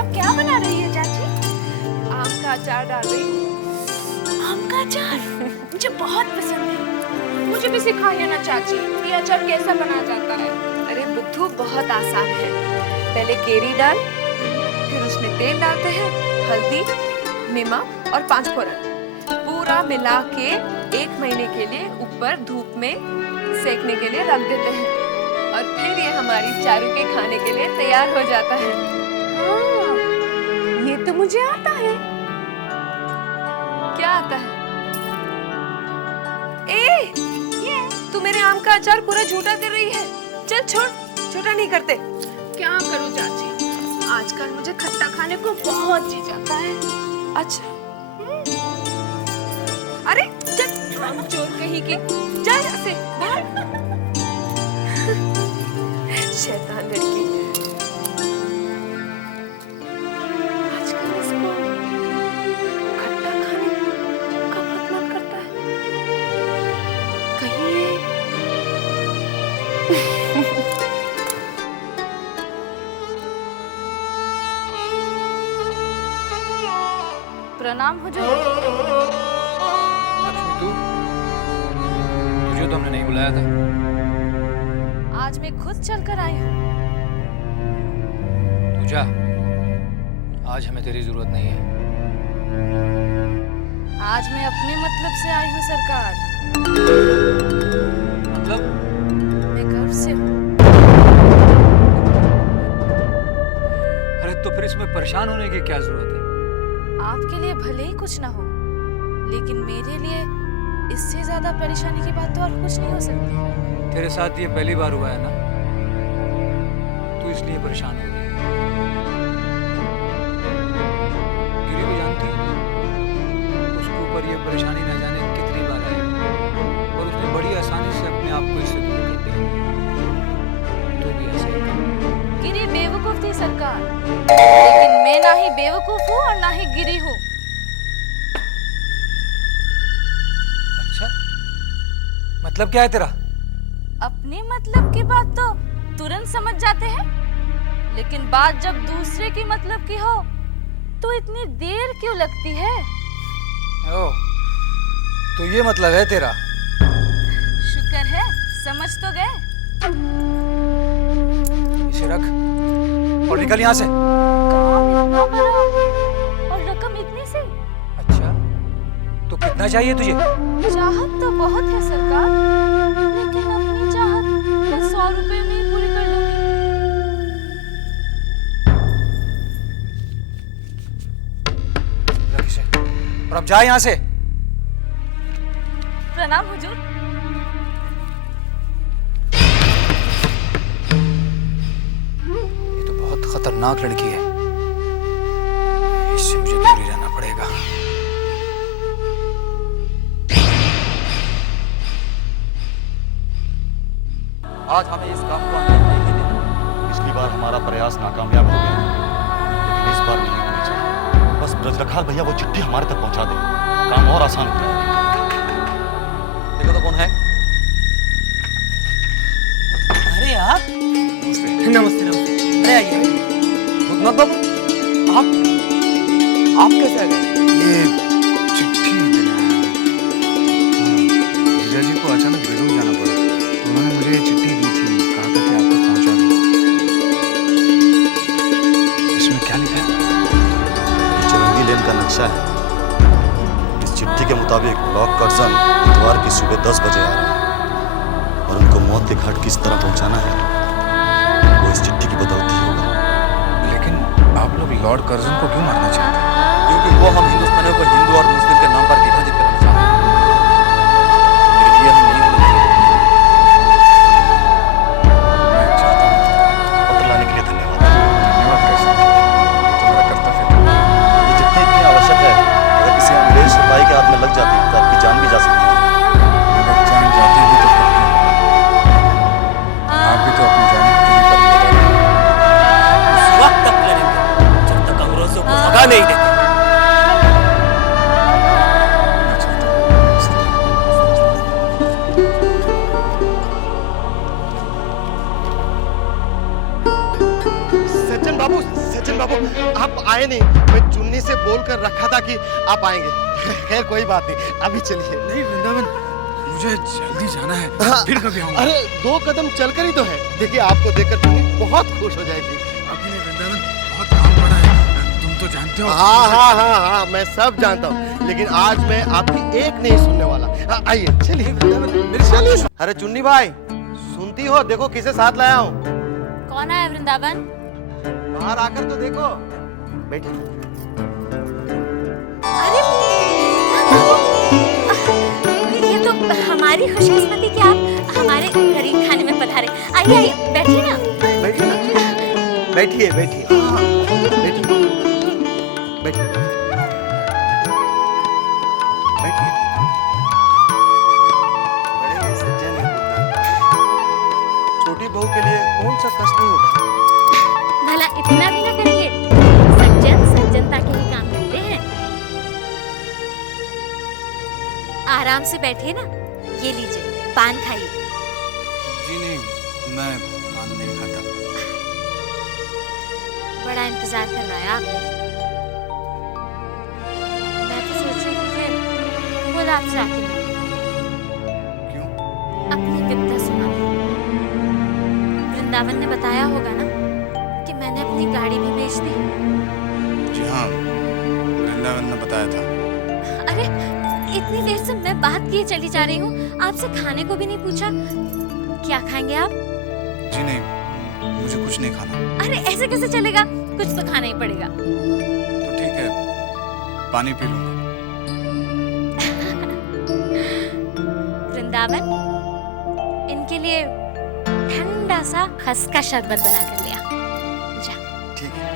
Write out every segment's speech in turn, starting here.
अब क्या बना रही है चाची? आम का अचार डाल रही हूँ। आम का अचार मुझे बहुत पसंद है। मुझे भी सिखाइए ना चाची, ये अचार कैसा बनाया जाता है? अरे बुद्धू, बहुत आसान है। पहले केरी डाल, फिर उसमें तेल डालते हैं, हल्दी, नमक और 5 फोरन। पूरा मिला के 1 महीने के लिए ऊपर धूप में सेकने के लिए रख देते हैं और फिर ये हमारी चारू के खाने के लिए तैयार हो जाता है। हाँ, ये तो मुझे आता है। क्या आता है? ए, तू मेरे आम का अचार पूरा झूठा कर रही है। चल छोड़, झूठा नहीं करते। क्या करूं चाची, आजकल मुझे खट्टा खाने को बहुत जी जाता है। अच्छा, अरे चल, हम चोर कहीं की, जा यहाँ से बाहर। शैतान लड़की। आजकल इसको खट्टा खाने का बहुत मन करता है। कहीं ये प्रणाम हुजूर। लक्ष्मी, तुझे तो हमने नहीं बुलाया था। आज मैं खुद चलकर आई हूँ। तू जा, आज हमें तेरी जरूरत नहीं है। आज मैं अपने मतलब से आई हूँ सरकार। मतलब? मैं गर्व से हूँ। अरे तो फिर इसमें परेशान होने की क्या जरूरत है? आपके लिए भले ही कुछ ना हो, लेकिन मेरे लिए इससे ज्यादा परेशानी की बात तो और कुछ नहीं हो सकती। तेरे साथ ये पहली बार हुआ है ना, तू इसलिए परेशान हो रही है। गिरी को जानती है, उसके ऊपर ये परेशानी न जाने कितनी बार आई और उसने बड़ी आसानी से अपने आप को इससे दूर कर दिया। तो भी ऐसे ही कर। गिरी बेवकूफ थी सरकार, लेकिन मैं ना ही बेवकूफ हूँ और ना ही गिरी हूँ। अच्छा, मतलब क्या है तेरा? अपने मतलब की बात तो तुरंत समझ जाते हैं, लेकिन बात जब दूसरे की मतलब की हो तो इतनी देर क्यों लगती है? ओह, तो ये मतलब है तेरा? शुक्र है समझ तो गए। इसे रख और निकल यहाँ से। काम इतना बड़ा और रकम इतनी सी। अच्छा, तो कितना चाहिए तुझे? चाहत तो बहुत है सरकार, लेकिन अपनी चाहत मैं 100 रुपए में ही पूरी कर लूंगी। रख इसे और अब जा यहाँ से। प्रणाम हुजूर। ये तो बहुत खतरनाक लड़की है, इससे मुझे दूर ही रहना पड़ेगा। आज हमें इस काम को अंजाम नहीं देना। पिछली बार हमारा प्रयास नाकामयाब हो गया, लेकिन इस बार नहीं होनी चाहिए। बस ब्रजरखाल भैया वो चिट्ठी हमारे तक पहुंचा दे, काम और आसान हो जाएगा। देखो तो कौन है? अरे आप नमस्ते नमस्ते। अरे आइए। भूतनाथ बाबू, आप कैसे आ गए? ये चिट्ठी देना है। हाँ, जीजा जी को अचानक बेलूर जाना पड़ा, तो उन्होंने मुझे ये चिट्ठी दी थी, कहा था कि आपको पहुंचा दूं। इसमें क्या लिखा है? ये चुरंगी लेन का नक्शा है। इस चिट्ठी के मुताबिक लॉर्ड कर्जन बुधवार की सुबह 10 बजे आ रहे हैं और उनको मौत के घाट किस तरह पहुंचाना है वो इस चिट्ठी की बदौलत ही होगा। लेकिन आप लोग लॉर्ड कर्जन को क्यों मारना चाहते हैं? क्योंकि वो हम हिंदुस्तानियों को हिंदू और मुस्लिम के नाम पर विभाजित करना चाहते हैं। लेकिन ये हम नहीं होने देंगे। मैं चाहता हूँ। पत्र लाने के लिए धन्यवाद। धन्यवाद कैसे? ये तो मेरा कर्तव्य था। ये चिट्ठी इतनी आवश्यक है, अगर किसी अंग्रेज सिपाही के हाथ में लग जाती तो आपकी जान भी जा सकती है। अगर जान जाती भी तो फिर क्या? आप भी तो अपनी जान की दूरी पर लगा रहे हैं। उस वक्त तक लड़ेंगे जब तक अंग्रेजों को भगा नहीं देते। मैं चाहता हूँ। सचिन बाबू बाबू आप आए नहीं। मैं चुन्नी से बोल कर रखा था कि आप आएंगे। खैर कोई बात नहीं, अभी चलिए। नहीं वृंदावन, मुझे जल्दी जाना है, हाँ, फिर कभी आऊंगा। अरे 2 कदम चलकर ही तो है। देखिए आपको देखकर चुन्नी बहुत खुश हो जाएगी। अभी नहीं वृंदावन, बहुत काम पड़ा है, तुम तो जानते हो। हाँ, मैं सब जानता हूँ, लेकिन आज मैं आपकी एक नहीं सुनने वाला। हाँ, आइए चलिए मेरे चलिए। अरे चुन्नी भाई सुनती हो, देखो किसे साथ लाया हूँ। कौन आया वृंदावन? बाहर आकर तो देखो। बैठिए। अरे ये तो हमारी खुशकिस्मती कि आप हमारे गरीब खाने में पधारे। आइए आइए बैठिए ना। बैठिए ना, बैठिए बैठिए बैठिए बैठिए बैठिए। बड़े सज्जन हैं पुत्र। छोटी बहू के लिए कौन सा कष्ट नहीं होता। भला इतना भी ना करेंगे? सज्जन सज्जनता के ही काम करते हैं। आराम से बैठिए ना, ये लीजिए पान खाइए। जी नहीं, मैं पान नहीं खाता। बड़ा इंतजार करवाया आपने। मैं तो सोच रही थी कि खुद आपसे आके मिलूं। क्यों? अपनी विपदा सुनाने। वृंदावन ने बताया होगा ना कि मैंने अपनी गाड़ी भी बेच दी। जी हाँ, वृंदावन ने बताया था। अरे इतनी देर से मैं बात किए चली जा रही हूँ, आपसे खाने को भी नहीं पूछा। क्या खाएंगे आप? जी नहीं, मुझे कुछ नहीं खाना। अरे ऐसे कैसे चलेगा, कुछ तो खाना ही पड़ेगा। तो ठीक है, पानी पी लूंगा। वृंदावन, इनके लिए ठंडा सा खसका शरबत बना कर लिया। जा। ठीक है।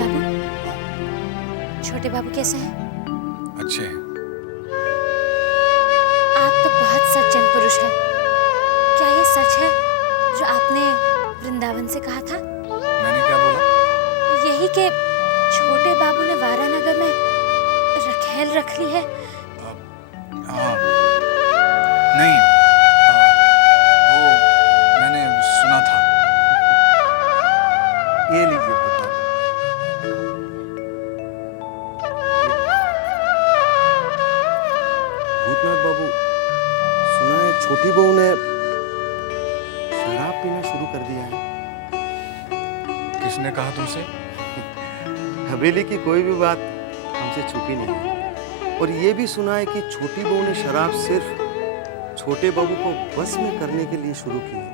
बाबू, छोटे बाबू कैसे हैं? अच्छे हैं। आप तो बहुत सज्जन पुरुष हैं। क्या ये सच है जो आपने वृंदावन से कहा था? मैंने क्या बोला? यही कि छोटे बाबू ने वारानगर में रखेल रख ली है। हाँ, नहीं, वो मैंने सुना था। ये लीजिए पुत्र। भूतनाथ बाबू, सुना है छोटी बहू ने शराब पीना शुरू कर दिया है। किसने कहा तुमसे? हवेली की कोई भी बात हमसे छुपी नहीं है। और ये भी सुना है कि छोटी बहू ने शराब सिर्फ छोटे बाबू को बस में करने के लिए शुरू की है।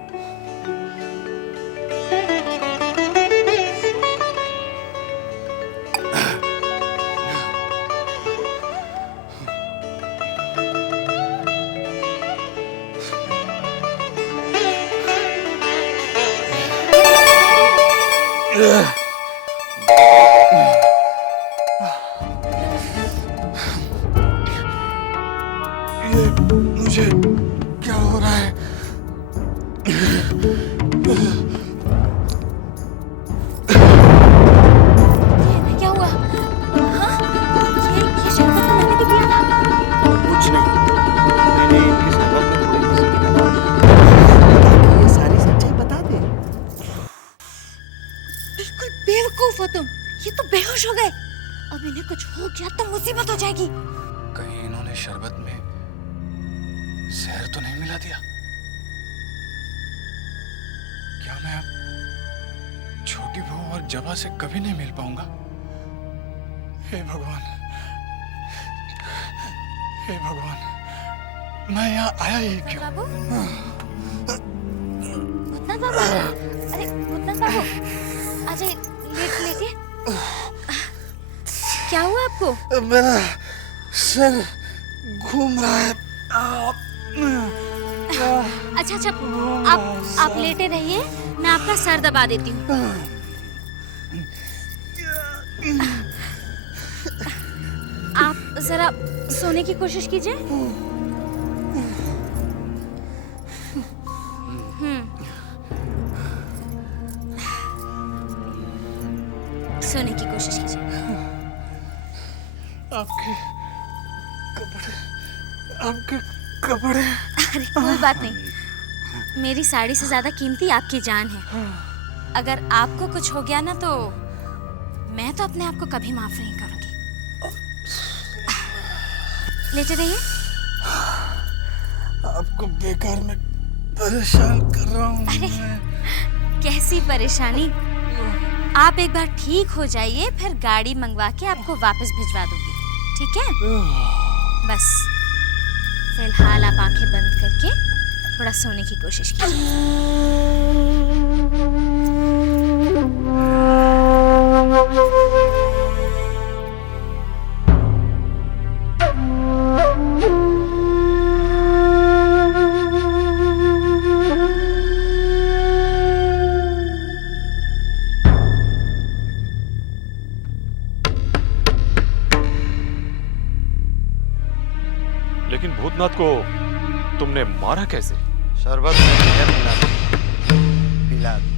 मुझे क्या हो रहा है? क्या हुआ? हाँ? ये शरबत तो मैंने भी पिया था। कुछ नहीं, मैंने इनकी शराब में थोड़ी सी मिला था। ये सारी सच्चाई बता दे। बिल्कुल बेवकूफ हो तुम। ये तो बेहोश हो गए। अब इन्हें कुछ हो गया तो मुसीबत हो जाएगी। कहीं इन्होंने शरबत में जहर तो नहीं मिला दिया? क्या मैं अब छोटी बहू और जबा से कभी नहीं मिल पाऊंगा? हे भगवान, हे भगवान, मैं यहाँ आया ही क्यों? बाबू, भूतनाथ बाबू, अरे भूतनाथ बाबू, आ जाइए, लेटिए। क्या हुआ आपको? मेरा सर घूम रहा है। अच्छा, आप लेटे रहिए, मैं आपका सर दबा देती हूँ। आप जरा सोने की कोशिश कीजिए। सोने की कोशिश कीजिए। आपके कपड़े अरे कोई बात नहीं, मेरी साड़ी से ज्यादा कीमती आपकी जान है। अगर आपको कुछ हो गया ना तो मैं तो अपने आप को कभी माफ नहीं करूंगी। लेटे रहिए। आपको बेकार में परेशान कर रहा हूँ। अरे कैसी परेशानी, आप एक बार ठीक हो जाइए, फिर गाड़ी मंगवा के आपको वापस भिजवा दूंगी, ठीक है? बस फिलहाल आप आंखें बंद करके थोड़ा सोने की कोशिश कीजिए। लेकिन भूतनाथ को तुमने मारा कैसे? शरबत में जहर मिला पिला दी।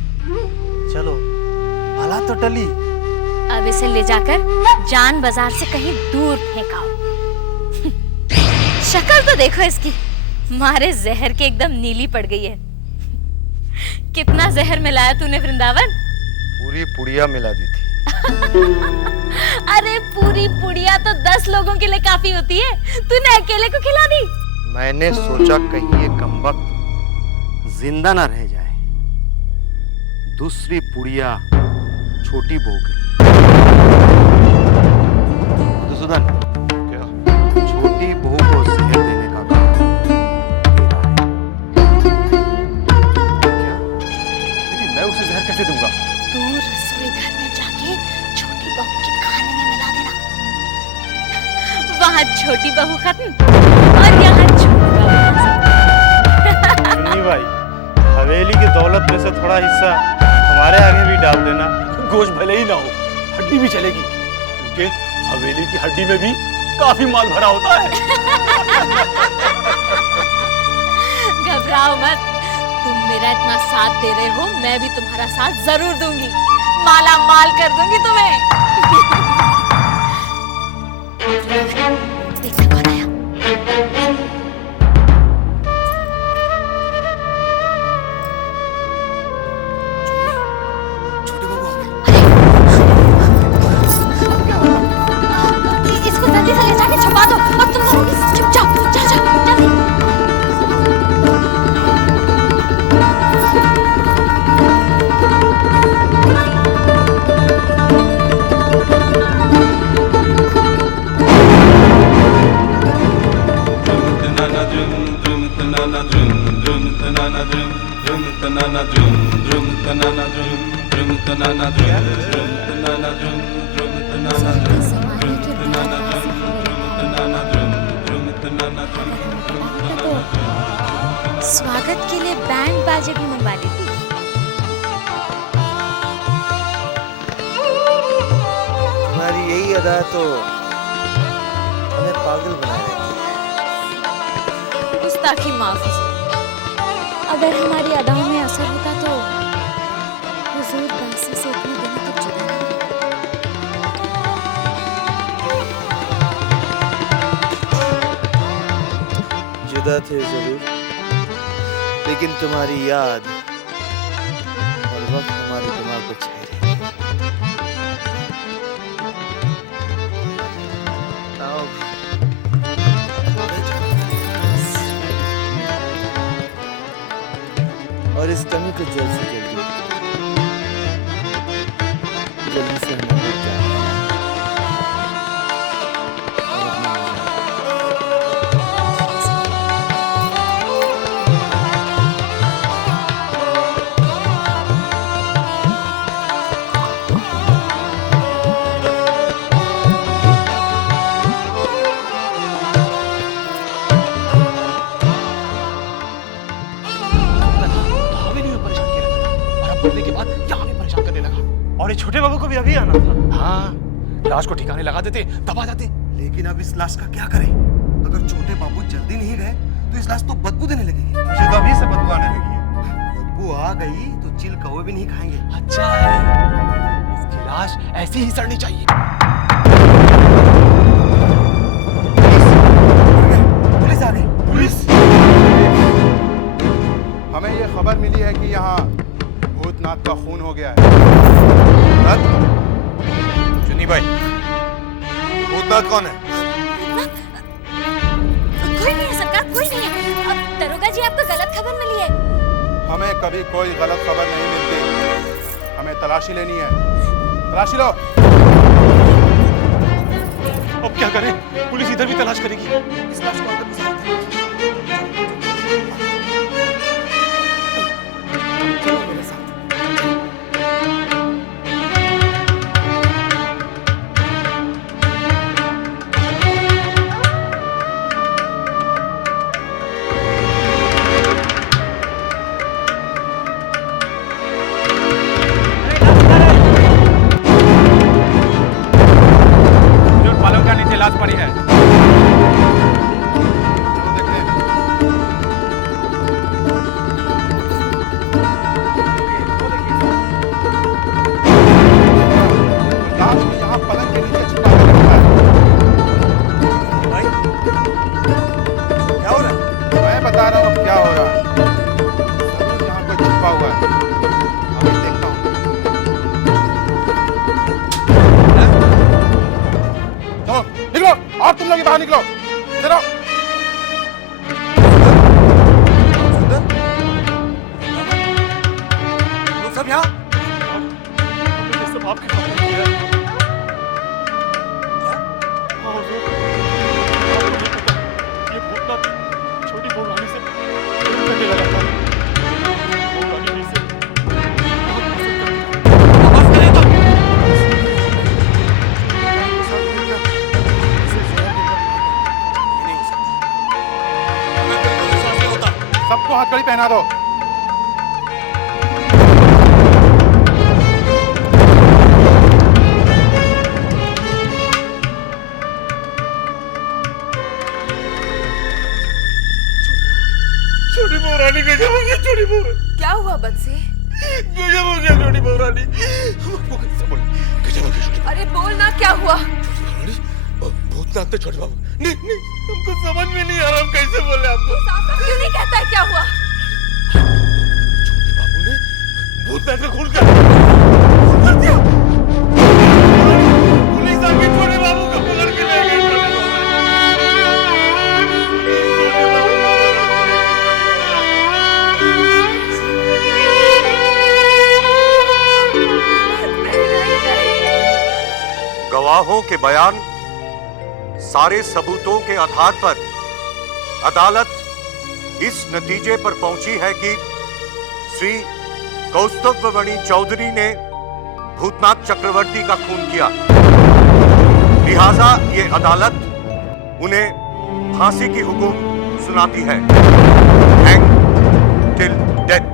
चलो भला तो टली। अब इसे ले जाकर जान बाजार से कहीं दूर फेंकाओ। शक्ल तो देखो इसकी, मारे जहर के एकदम नीली पड़ गई है। कितना जहर मिलाया तूने वृंदावन? पूरी पुड़िया मिला दी थी। अरे पूरी पुड़िया तो 10 लोगों के लिए काफी होती है, तूने अकेले को खिला दी। मैंने सोचा कहीं ये कमबख्त जिंदा ना रह जाए। दूसरी पुड़िया छोटी बहू के लिए। मधुसूदन, क्या? छोटी बहू को जहर देने का काम तेरा है। क्या? लेकिन मैं उसे जहर कैसे दूंगा? तू रसोई घर में जाके छोटी बहू के खाने में मिला देना। वहाँ छोटी बहू खत्म और यहाँ छोटी बहू खत्म। सुन्नी भाई, हवेली की दौलत में से थोड़ा हिस्सा हमारे आगे भी डाल देना। गोश्त भले ही ना हो, हड्डी भी चलेगी, क्योंकि हवेली की हड्डी में भी काफी माल भरा होता है। घबराओ मत, तुम मेरा इतना साथ दे रहे हो, मैं भी तुम्हारा साथ जरूर दूंगी। माला माल कर दूंगी तुम्हें। देखते कौन आया? इसको जल्दी से ले जाके छुपा दो और तुम लोग चुप जाओ, जाओ जाओ जल्दी। स्वागत के लिए बैंड बाजे भी मंगवा लेती। तुम्हारी यही अदा तो हमें पागल बनाए रखी है। गुस्ताखी माफ। अगर हमारी अदाओं में असर होता तो हुजूर गासी से इतने दिनों तक जुदा नहीं। जुदा थे जरूर, लेकिन तुम्हारी याद हर वक्त हमारे दिमाग को छाए रहती है। आओ। और इस कमी को जल्द से जल्दी से हमें मिल जाए। और अपना बोलने के बाद यहाँ भी परेशान करने लगा। और ये छोटे बाबू को भी अभी आना था। हाँ, लाश को ठिकाने लगा देते, दबा जाते। लेकिन अब इस लाश का क्या करें? अगर छोटे बाबू जल्दी नहीं गए तो इस लाश तो बदबू देने लगेगी। मुझे तो अभी से बदबू आने लगी है। बदबू आ गई तो चिल कौवे भी नहीं खाएंगे। अच्छा है, इसकी लाश ऐसी ही सड़नी चाहिए। पुलिस आ गई। पुलिस? खबर मिली है कि यहाँ भूतनाथ का खून हो गया है। चुन्नी भाई, भूतनाथ कौन है? कोई नहीं है सरकार, कोई नहीं है। अब दरोगा जी आपको गलत खबर मिली है। हमें कभी कोई गलत खबर नहीं मिलती। हमें तलाशी लेनी है। तलाशी लो। अब क्या करें? पुलिस इधर भी तलाश करेगी। इस लाश को अंदर घुसा दो। चलो मेरे साथ। जो पालों का नीचे लाश पड़ी है। चलो देखते हैं। लाश को यहाँ पलंग के नीचे छुपा कर रखा है। भाई, क्या हो रहा है? मैं बता रहा हूँ अब क्या हो रहा है। जरूर यहाँ कोई छुपा हुआ है। अभी देखता हूँ। चलो निकलो, और तुम लोग बाहर निकलो। इधर आओ। लोग सब यहाँ? हमने ये सब आपके सामने किया है। हाँ हुजूर, आपको नहीं पता, ये भूतनाथ छोटी बहू रानी से प्रेम करने लगा था। बहू रानी भी इसे बहुत पसंद करती थी। बस करें तो। ये नहीं हो सकता। हमें बिल्कुल विश्वास नहीं होता। सबको हथकड़ी पहना दो। छोटी बहू रानी गजब हो गया, छोटी बहू क्या हुआ बंसी? गजब हो गया, छोटी बहू रानी। वो कैसे बोले? गजब हो गया छोटी अरे बोल ना, क्या हुआ? रानी। भूतनाथ तो छोटे बाबू। नहीं नहीं, हमको समझ में नहीं आ रहा, हम कैसे बोले आपको? साफ-साफ क्यों नहीं कहता है क्या हुआ? छोटे बाबू ने भूतनाथ का खून कर दिया। पुलिस आके छोटे बाबू को पकड़ के ले गई। गवाहों के बयान, सारे सबूतों के आधार पर अदालत इस नतीजे पर पहुंची है कि श्री कौस्तुभमणि चौधरी ने भूतनाथ चक्रवर्ती का खून किया। लिहाजा ये अदालत उन्हें फांसी की हुक्म सुनाती है। Hang till death.